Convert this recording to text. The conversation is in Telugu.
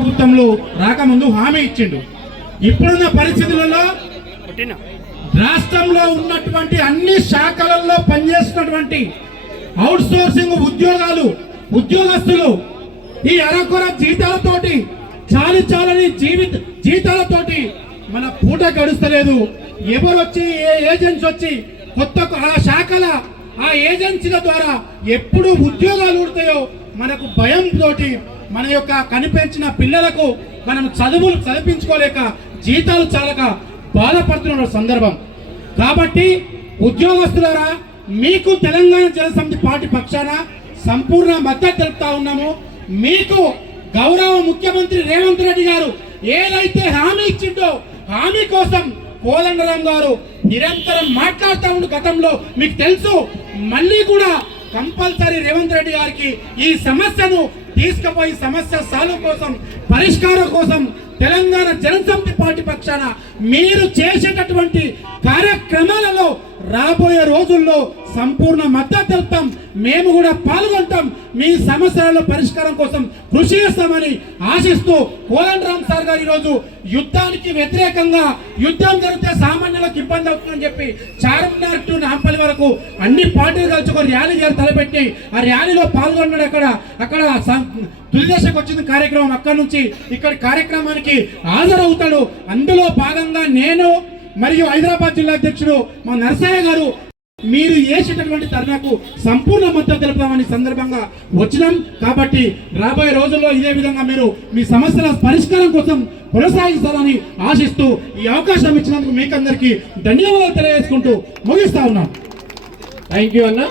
ప్రభుత్వంలో రాకముందు హామీ ఇచ్చిండు. ఇప్పుడున్న పరిస్థితులలో రాష్ట్రంలో ఉన్నటువంటి అన్ని శాఖలలో పనిచేస్తున్నటువంటి అవుట్ సోర్సింగ్ ఉద్యోగస్తులు ఈ అరకొర జీతాలతోటి చాలని జీతాలతోటి మన పూట గడుస్తలేదు. ఎవరు వచ్చి ఏ ఏజెన్సీ వచ్చి కొత్త ఆ శాఖల ఆ ఏజెన్సీల ద్వారా ఎప్పుడు ఉద్యోగాలు ఊడతాయో మనకు భయంతో మన యొక్క కనిపించిన పిల్లలకు మనం చదువులు చదివించుకోలేక జీతాలు చాలక బాధపడుతున్న సందర్భం. కాబట్టి ఉద్యోగస్తులారా, మీకు తెలంగాణ జనసమితి పార్టీ పక్షాన సంపూర్ణ మద్దతు తెలుపుతా ఉన్నాము. మీకు గౌరవ ముఖ్యమంత్రి రేవంత్ రెడ్డి గారు ఏదైతే హామీ ఇచ్చిండో హామీ కోసం కోదండరాం గారు నిరంతరం మాట్లాడుతూ ఉండు. గతంలో మీకు తెలుసు. మళ్ళీ కూడా కంపల్సరీ రేవంత్ రెడ్డి గారికి ఈ సమస్యను తీసుకుపోయి సమస్య సాల్వ్ కోసం, పరిష్కారం కోసం తెలంగాణ జనసమితి పార్టీ పక్షాన మీరు చేసేటటువంటి కార్యక్రమాలలో రాబోయే రోజుల్లో సంపూర్ణ మద్దతు తెలుపుతాం. మేము కూడా పాల్గొంటాం. మీ సమస్యలలో పరిష్కారం కోసం కృషి చేస్తామని ఆశిస్తూ కోదండరాం సార్ గారు ఈరోజు యుద్ధానికి వ్యతిరేకంగా యుద్ధం జరిగితే సామాన్యులకు ఇబ్బంది అవుతుందని చెప్పి చార్మినార్ టు నాంపల్లి వరకు అన్ని పార్టీలు కలిసి ఒక ర్యాలీ తలపెట్టి ఆ ర్యాలీలో పాల్గొన్నాడు. అక్కడ తుదిదశకు వచ్చింది కార్యక్రమం. అక్కడి నుంచి ఇక్కడ కార్యక్రమానికి హాజరవుతాడు. అందులో భాగంగా నేను మరియు హైదరాబాద్ జిల్లా అధ్యక్షుడు మా నరసయ్య గారు మీరు చేసేటటువంటి ధర్నాకు సంపూర్ణ మద్దతు తెలుపుతామని సందర్భంగా వచ్చినాం. కాబట్టి రాబోయే రోజుల్లో ఇదే విధంగా మీరు మీ సమస్యల పరిష్కారం కోసం కొనసాగిస్తారని ఆశిస్తూ ఈ అవకాశం ఇచ్చినందుకు మీకందరికీ ధన్యవాదాలు తెలియజేసుకుంటూ ముగిస్తా ఉన్నాం. థ్యాంక్ యూ అన్న.